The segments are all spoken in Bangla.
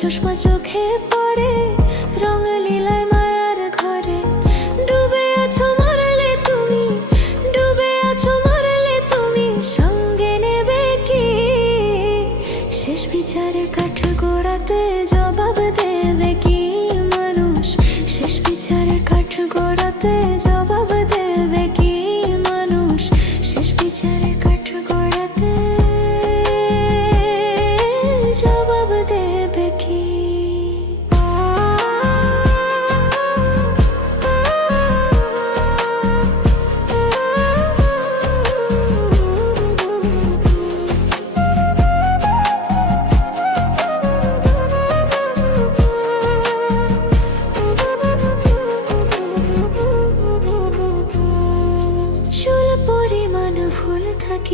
সুষমা চোখে পড়ে, রঙ লীলায় মায়ার ঘরে। ডুবে আছো মরলে তুমি, ডুবে আছো মরলে তুমি, সঙ্গে নেবে কি? শেষ বিচারে কাঠ গোড়াতে জবাব দেবে কি মানুষ? শেষ বিচারে কাঠ গোড়া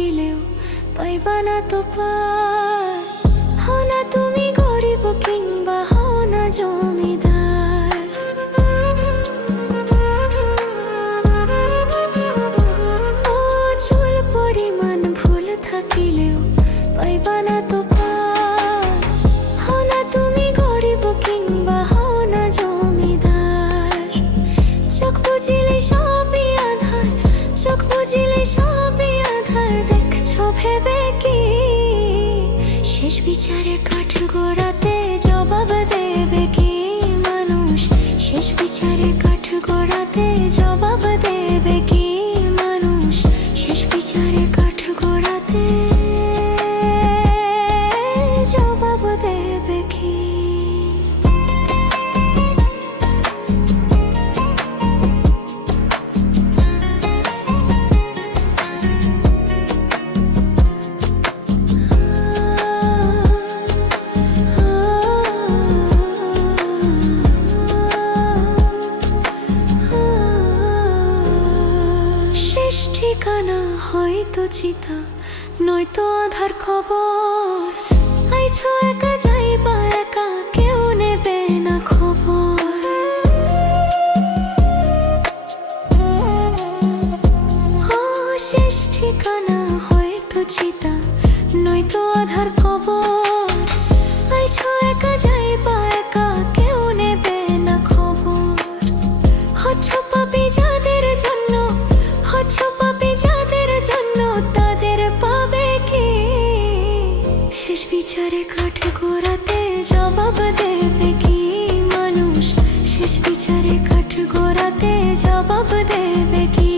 পাইবা না তুমি গরিব কিংবা হও না জমিদার। ও চুল পরিমাণ ভুল থাকিলেও পাইবা না তুমি গরিব সবই ভেবে কি? শেষ বিচারের কাঠ গোড়াতে জবাব দেবে কি মানুষ? শেষ বিচারের কাঠ গোড়াতে জবাব দেবে কি নয়তো আধার খবর। আইছো একা যাইবা একা, কেউ নেবে না খবর। ও, শেষ ঠিকানা হয়তো চিতা, নয়তো আধার খবর। আইছো একা যাইবা একা, কেউ নেবে না খবর। হচ্ছ পাপি যাদের বিচারে কাঠ গোড়াতে জবাব দেবে কি মানুষ? শেষ বিচারে কাঠ গোড়াতে জবাব দেবে কি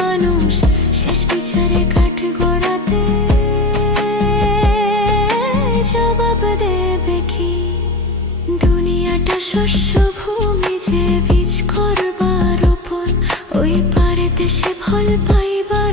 মানুষ? শেষ বিচারে কাঠ গোড়াতে জবাব দেবে কি? দুনিয়াটা শস্য ভূমি যে বীজ করবার রোপণ ওই পারেতে সে ফল পাইবার